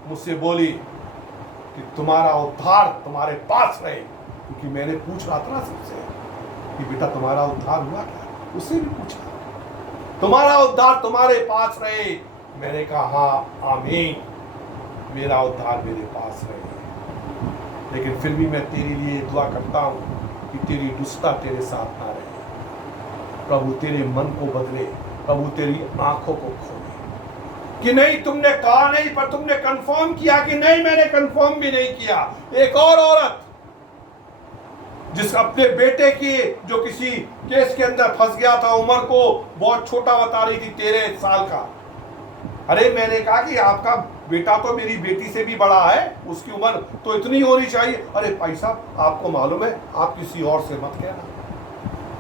मुझसे बोली कि तुम्हारा उद्धार तुम्हारे पास रहे, क्योंकि मैंने पूछ रहा था ना सबसे कि बेटा तुम्हारा उद्धार हुआ क्या? उससे भी पूछा तुम्हारा उद्धार तुम्हारे पास रहे। मैंने कहा हाँ आमीन, मेरा उद्धार मेरे पास रहे। लेकिन फिर भी मैं तेरे लिए दुआ करता हूं कि तेरी दुष्टता तेरे साथ ना रहे। प्रभु तेरे मन को बदले, प्रभु तेरी आंखों को खोले कि नहीं तुमने कहा नहीं पर तुमने कंफर्म किया कि नहीं, मैंने कंफर्म भी नहीं किया। एक और औरत जिस अपने बेटे की जो किसी केस के अंदर फंस गया था, उम्र को बहुत छोटा बता रही थी, 13 साल का। अरे मैंने कहा कि आपका बेटा तो मेरी बेटी से भी बड़ा है, उसकी उम्र तो इतनी होनी चाहिए। अरे भाई साहब आपको मालूम है, आप किसी और से मत कहना।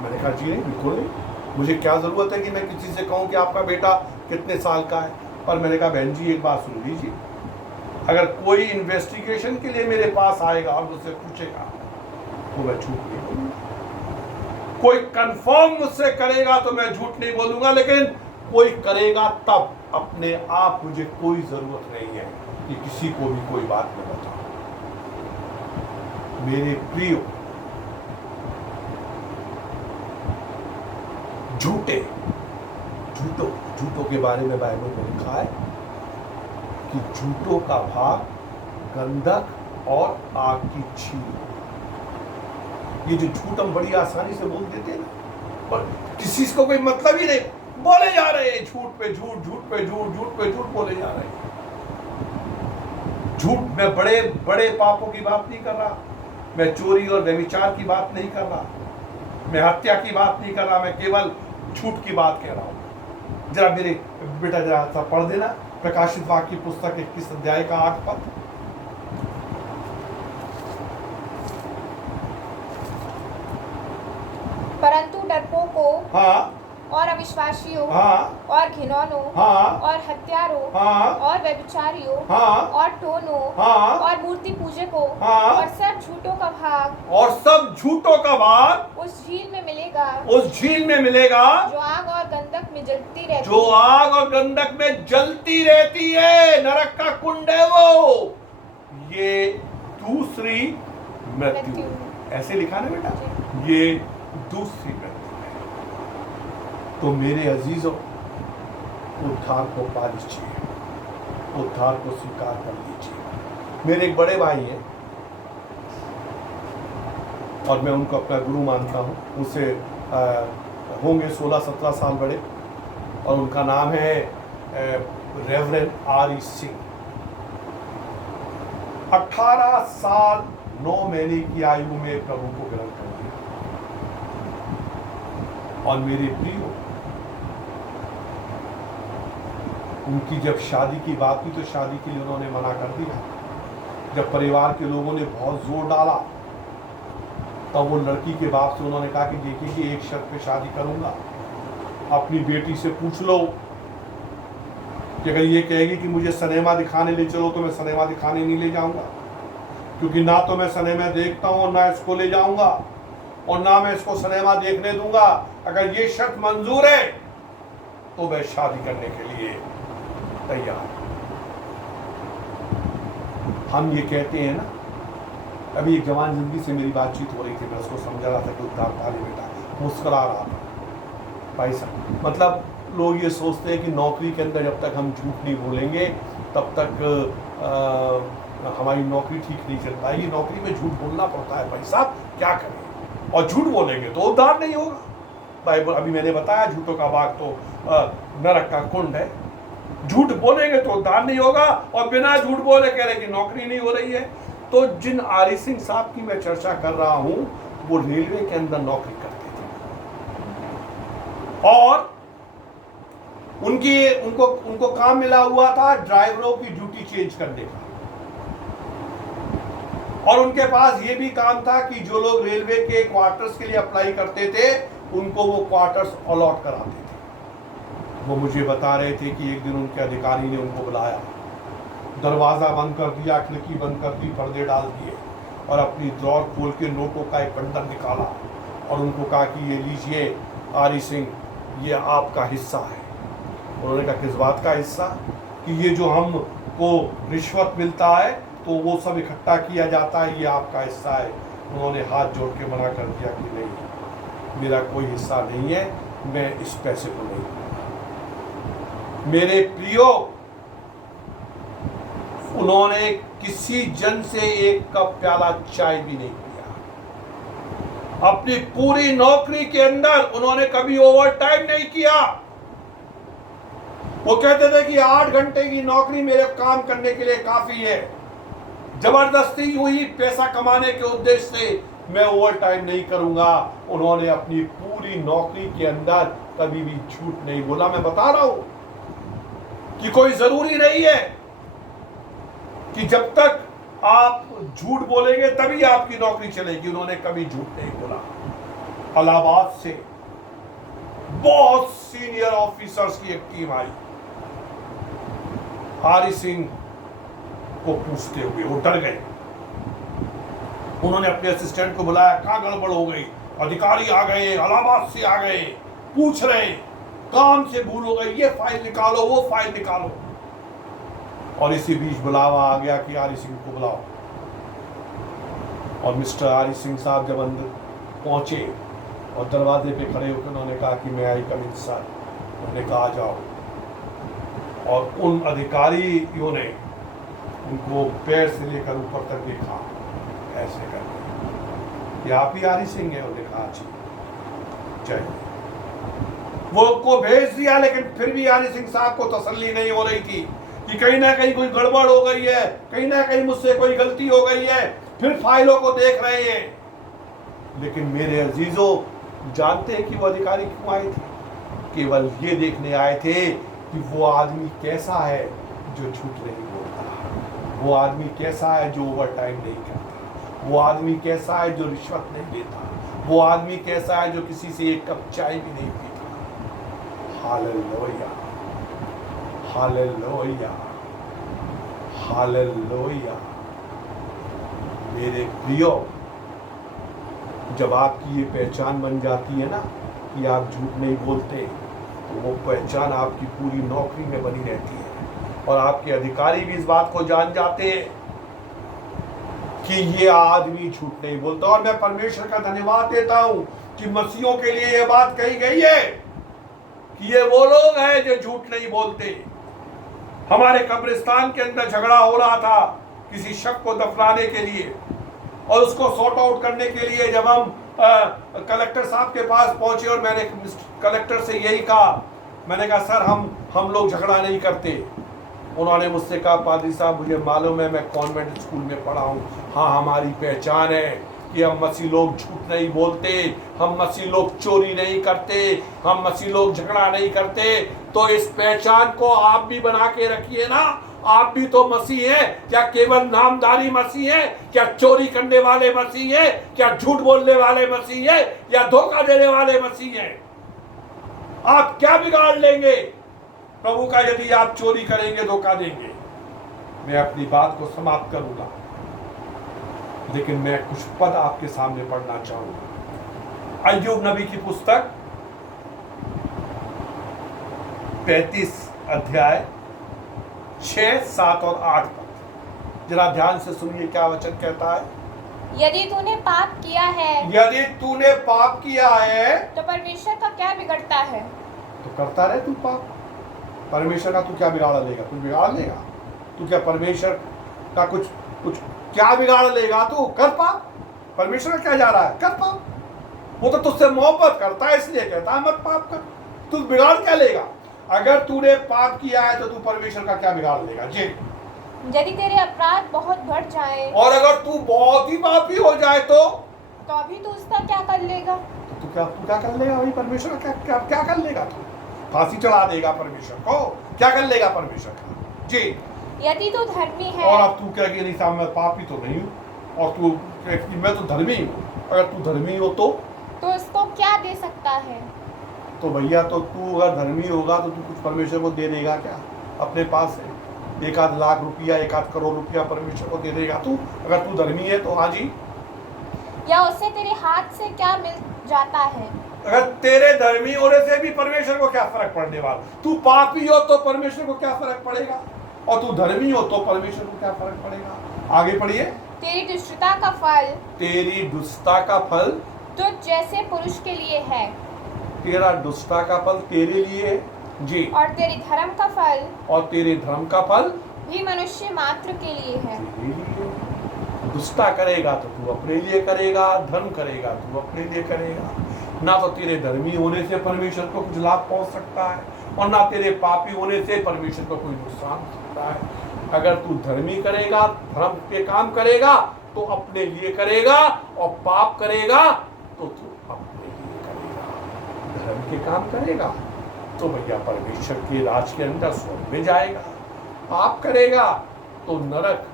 मैंने कहा जी नहीं, बिल्कुल नहीं, मुझे क्या जरूरत है कि मैं किसी से कहूं कि आपका बेटा कितने साल का है। पर मैंने कहा बहन जी एक बात सुन लीजिए, अगर कोई इन्वेस्टिगेशन के लिए मेरे पास आएगा और मुझसे पूछेगा तो मैं झूठ नहीं बोलूंगा। कोई कंफर्म मुझसे करेगा तो मैं झूठ नहीं बोलूंगा, लेकिन कोई करेगा तब। अपने आप मुझे कोई जरूरत नहीं है कि किसी को भी कोई बात न बताओ। मेरे प्रियो, झूठों के बारे में बाइबल में लिखा है कि झूठों का भाग गंधक और आग की छील। ये जो झूठ हम बड़ी आसानी से बोल देते हैं ना, पर किसी को कोई मतलब ही नहीं, बोले जा रहे हैं झूठ पे झूठ, झूठ पे झूठ, झूठ पे झूठ बोले जा रहे हैं। झूठ में बड़े बड़े पापों की बात नहीं कर रहा, मैं चोरी और व्यभिचार की बात नहीं कर रहा, मैं हत्या की बात नहीं कर रहा, मैं केवल झूठ की बात कह रहा हूं। जरा मेरे बेटा जरा सा पढ़ देना प्रकाशित वाक्य की पुस्तक 21 अध्याय का 8 पद। परंतु डरपोकों हाँ और अविश्वासियों हाँ और घिनौनों हाँ और हत्यारों हाँ और व्यभिचारियों हाँ और टोनों हाँ और मूर्ति पूजकों हाँ और सब झूठों का भाग और सब झूठों का भाग उस झील में मिलेगा, उस झील में मिलेगा जो आग और गंधक में जलती रहती जो है। आग और गंधक में जलती रहती है। नरक का कुंड है वो, ये दूसरी मृत्यु। ऐसे लिखा ना बेटा, ये दूसरी मृत्यु है। तो मेरे अजीजों, उद्धार को पा लीजिए, उद्धार को स्वीकार कर लीजिए। मेरे एक बड़े भाई हैं और मैं उनको अपना गुरु मानता हूँ। उनसे होंगे 16-17 साल बड़े। और उनका नाम है रेवरेंड आर.ई. सिंह। 18 साल 9 महीने की आयु में प्रभु को ग्रहण कर लिया। और मेरे प्रियो, उनकी जब शादी की बात हुई तो शादी के लिए उन्होंने मना कर दिया। जब परिवार के लोगों ने बहुत जोर डाला तब वो लड़की के बाप से उन्होंने कहा कि देखिए कि एक शर्त पे शादी करूंगा, अपनी बेटी से पूछ लो कि अगर ये कहेगी कि मुझे सिनेमा दिखाने ले चलो तो मैं सिनेमा दिखाने नहीं ले जाऊंगा, क्योंकि ना तो मैं सिनेमा देखता हूँ और ना इसको ले जाऊंगा और ना मैं इसको सिनेमा देखने दूंगा। अगर ये शर्त मंजूर है तो मैं शादी करने के लिए तैयार। हम ये कहते हैं ना, अभी एक जवान जिंदगी से मेरी बातचीत हो रही थी, मैं उसको समझा रहा था कि उद्धार पाले बेटा, मुस्कुरा रहा था भाई साहब। मतलब लोग ये सोचते हैं कि नौकरी के अंदर जब तक हम झूठ नहीं बोलेंगे तब तक हमारी नौकरी ठीक नहीं चल पाएगी। नौकरी में झूठ बोलना पड़ता है भाई साहब, क्या करें। और झूठ बोलेंगे तो उद्धार नहीं होगा। बाइबल अभी मैंने बताया, झूठों का बाग तो नरक का कुंड है। झूठ बोलेंगे तो उद्धार नहीं होगा और बिना झूठ बोले कह रहे कि नौकरी नहीं हो रही है। तो जिन आर.ई. सिंह साहब की मैं चर्चा कर रहा हूं वो रेलवे के अंदर नौकरी करते थे और उनको काम मिला हुआ था ड्राइवरों की ड्यूटी चेंज करने का। और उनके पास ये भी काम था कि जो लोग रेलवे के क्वार्टर्स के लिए अप्लाई करते थे उनको वो क्वार्टर्स अलॉट कराते थे। वो मुझे बता रहे थे कि एक दिन उनके अधिकारी ने उनको बुलाया, दरवाज़ा बंद कर दिया, खिड़की बंद कर दी, पर्दे डाल दिए और अपनी ड्रॉर खोल के नोटों का एक बंडल निकाला और उनको कहा कि ये लीजिए आर.ई. सिंह, ये आपका हिस्सा है। उन्होंने कहा किस बात का हिस्सा? कि ये जो हमको रिश्वत मिलता है तो वो सब इकट्ठा किया जाता है, ये आपका हिस्सा है। उन्होंने हाथ जोड़ के मना कर दिया कि नहीं, मेरा कोई हिस्सा नहीं है, मैं इस पैसे को नहीं दूंगा। मेरे प्रियो, उन्होंने किसी जन से एक कप प्याला चाय भी नहीं पिया। अपनी पूरी नौकरी के अंदर उन्होंने कभी ओवर टाइम नहीं किया। वो कहते थे कि 8 घंटे की नौकरी मेरे काम करने के लिए काफी है। जबरदस्ती यूं ही पैसा कमाने के उद्देश्य से मैं ओवर टाइम नहीं करूंगा। उन्होंने अपनी पूरी नौकरी के अंदर कभी भी झूठ नहीं बोला। मैं बता रहा हूं कि कोई जरूरी नहीं है कि जब तक आप झूठ बोलेंगे तभी आपकी नौकरी चलेगी। उन्होंने कभी झूठ नहीं बोला। इलाहाबाद से बहुत सीनियर ऑफिसर्स की एक टीम आई आर.ई. सिंह को पूछते हुए। वो डर गए। उन्होंने अपने असिस्टेंट को बुलाया, कहाँ गड़बड़ हो गई? अधिकारी आ गए, इलाहाबाद से आ गए, पूछ रहे, काम से भूल हो गई, ये फाइल निकालो, वो फाइल निकालो। और इसी बीच बुलावा आ गया कि आर.ई. सिंह को बुलाओ। और मिस्टर आर.ई. सिंह साहब जब अंदर पहुंचे और दरवाजे पे खड़े होकर उन्होंने कहा कि मैं आई कम इन सर। उन्होंने कहा आ जाओ। और उन अधिकारियों ने उनको पैर से लेकर ऊपर तक देखा, ऐसे करके, ये आप ही आर.ई. सिंह है? उन्होंने कहा जी, चाहिए। वो को भेज दिया, लेकिन फिर भी आर.ई. सिंह साहब को तसल्ली नहीं हो रही थी कि कहीं ना कहीं कोई गड़बड़ हो गई है, कहीं ना कहीं मुझसे कोई गलती हो गई है। फिर फाइलों को देख रहे हैं। लेकिन मेरे अजीजों, जानते हैं कि वो अधिकारी क्यों आए थे? केवल ये देखने आए थे कि वो आदमी कैसा है जो झूठ नहीं बोलता, वो आदमी कैसा है जो ओवर टाइम नहीं करता, वो आदमी कैसा है जो रिश्वत नहीं लेता, वो आदमी कैसा है जो किसी से एक कप चाय भी नहीं पीता। Hallelujah, hallelujah, hallelujah. मेरे प्रियो, जब आपकी ये पहचान बन जाती है ना कि आप झूठ नहीं बोलते, तो वो पहचान आपकी पूरी नौकरी में बनी रहती है। और आपके अधिकारी भी इस बात को जान जाते हैं कि ये आदमी झूठ नहीं बोलता। और मैं परमेश्वर का धन्यवाद देता हूं कि मसीहों के लिए ये बात कही गई है कि ये वो लोग हैं जो झूठ नहीं बोलते। हमारे कब्रिस्तान के अंदर झगड़ा हो रहा था किसी शख्स को दफनाने के लिए, और उसको सॉर्ट आउट करने के लिए जब हम कलेक्टर साहब के पास पहुंचे और मैंने कलेक्टर से यही कहा मैंने कहा सर हम लोग झगड़ा नहीं करते। उन्होंने मुझसे कहा पादरी साहब मुझे मालूम है, मैं कॉन्वेंट स्कूल में पढ़ा हूँ, हाँ हमारी पहचान है कि हम मसीह लोग झूठ नहीं बोलते, हम मसीह लोग चोरी नहीं करते, हम मसीह लोग झगड़ा नहीं करते। तो इस पहचान को आप भी बना के रखिए ना, आप भी तो मसीह हैं। क्या केवल नामधारी मसीह है? क्या चोरी करने वाले मसीह है? क्या झूठ बोलने वाले मसीह है? या धोखा देने वाले मसीह हैं? आप क्या बिगाड़ लेंगे प्रभु का यदि आप चोरी करेंगे, धोखा देंगे? मैं अपनी बात को समाप्त करूंगा, लेकिन मैं कुछ पद आपके सामने पढ़ना चाहूंगा। अय्यूब नबी की पुस्तक 35 अध्याय 6, 7 और 8 पद। जरा ध्यान से सुनिए क्या वचन कहता है। यदि तूने पाप किया है, यदि तूने पाप किया है, तो परमेश्वर का क्या बिगड़ता है? तो करता रहे तू पाप। परमेश्वर का तू क्या बिगाड़ लेगा? कुछ बिगाड़ लेगा? तू क्या परमेश्वर का कुछ क्या बिगाड़ लेगा? तू कर पाप। परमेश्वर का क्या जा रहा है? कर पाप। वो तो तुझसे मोहब्बत करता है इसलिए कहता है मत पाप कर। तू बिगाड़ क्या लेगा? अगर तूने पाप किया है तो तू परमेश्वर का क्या बिगाड़ लेगा? जी। यदि तेरे अपराध बहुत बढ़ जाए, और अगर तू बहुत ही पापी हो जाए तो अभी तू उसका क्या कर लेगा? तो तू क्या कर लेगा? वही परमेश्वर का क्या कर लेगा? तू फांसी चढ़ा देगा परमेश्वर को? क्या कर लेगा परमेश्वर का? जी। यदि तू धर्मी है, और अब तू कहेगी नहीं साहब मैं पापी तो नहीं हूँ, और तू कहेगी मैं तो धर्मी हूँ। अगर तू धर्मी हो तो उसको क्या दे सकता है? तो भैया तो तू अगर धर्मी होगा तो तू कुछ परमेश्वर को दे देगा क्या? अपने पास है 1-8 लाख रुपया, 1-8 करोड़ रुपया परमेश्वर को दे देगा तू? अगर तू धर्मी है तो हाँ जी। या उससे तेरे हाथ से क्या मिल जाता है? अगर तेरे धर्मी होने से भी परमेश्वर को क्या फर्क पड़ने वाला? तू पापी हो तो परमेश्वर को क्या फर्क पड़ेगा, और तू धर्मी हो तो परमेश्वर को क्या फर्क पड़ेगा? आगे पढ़िए। तेरी दुष्टता का फल, तेरी दुष्टता का फल तुझ जैसे पुरुष के लिए है, तेरा दुष्टता का फल तेरे लिए है जी, और तेरी धर्म का फल, और तेरे धर्म का फल भी मनुष्य मात्र के लिए है। तेरे लिए। दुष्टता करेगा तो तू अपने लिए करेगा, धर्म करेगा तू अपने लिए करेगा। ना तो तेरे धर्मी होने से परमेश्वर को कुछ लाभ पहुंच सकता है, और ना तेरे पापी होने से परमेश्वर को कोई नुकसान हो सकता है। अगर तू धर्मी करेगा, धर्म के काम करेगा तो अपने लिए करेगा, और पाप करेगा तो तू अपने लिए करेगा। धर्म के काम करेगा तो भैया परमेश्वर के राज के अंदर स्वर्ग में जाएगा। पाप करेगा तो नरक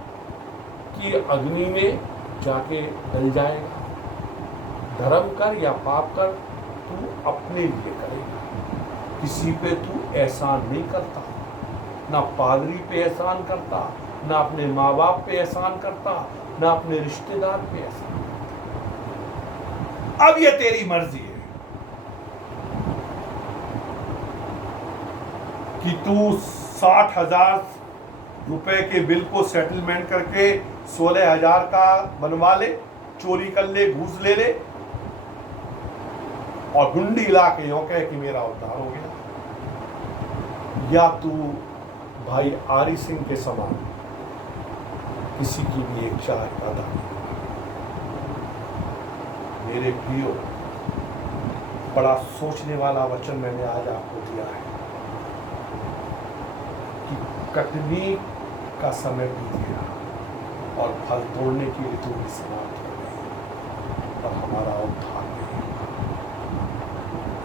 की अग्नि में जाके जल जाएगा। धर्म कर या पाप कर, तू अपने लिए करेगा। किसी पे तू एहसान नहीं करता, ना पादरी पे एहसान करता, ना अपने माँ बाप पे एहसान करता, ना अपने रिश्तेदार पे एहसान करता। अब ये तेरी मर्जी है कि तू 60,000 रुपए के बिल को सेटलमेंट करके 16,000 का बनवा ले, चोरी कर ले, घूस ले ले, और गुंडी ला के यूं कहे कि मेरा उद्धार हो गया। या तू भाई आरी सिंह के समान किसी की भी एक चाह पैदा नहीं। मेरे प्रियो, बड़ा सोचने वाला वचन मैंने आज आपको दिया है कि कटनी का समय बीत गया और फल तोड़ने की ऋतु भी समाप्त हो गई, और हमारा उद्धार नहीं हुआ।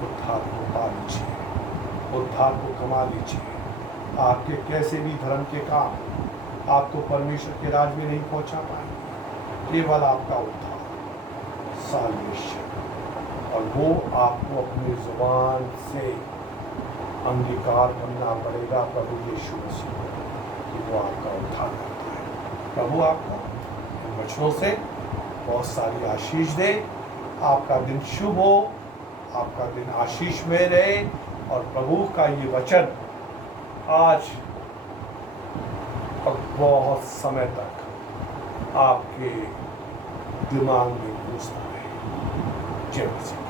उद्धार को पा लीजिए, उद्धार को कमा लीजिए। आपके कैसे भी धर्म के काम आपको परमेश्वर के राज में नहीं पहुंचा पाए। केवल आपका उद्धार, साल्वेशन, और वो आपको अपनी जुबान से अंगीकार करना पड़ेगा प्रभु यीशु मसीह कि वो आपका उद्धार करता है। प्रभु आपको इन वचनों से बहुत सारी आशीष दे। आपका दिन शुभ हो, आपका दिन आशीष में रहे, और प्रभु का ये वचन आज और बहुत समय तक आपके दिमाग में घुसता रहे। जय मसीह।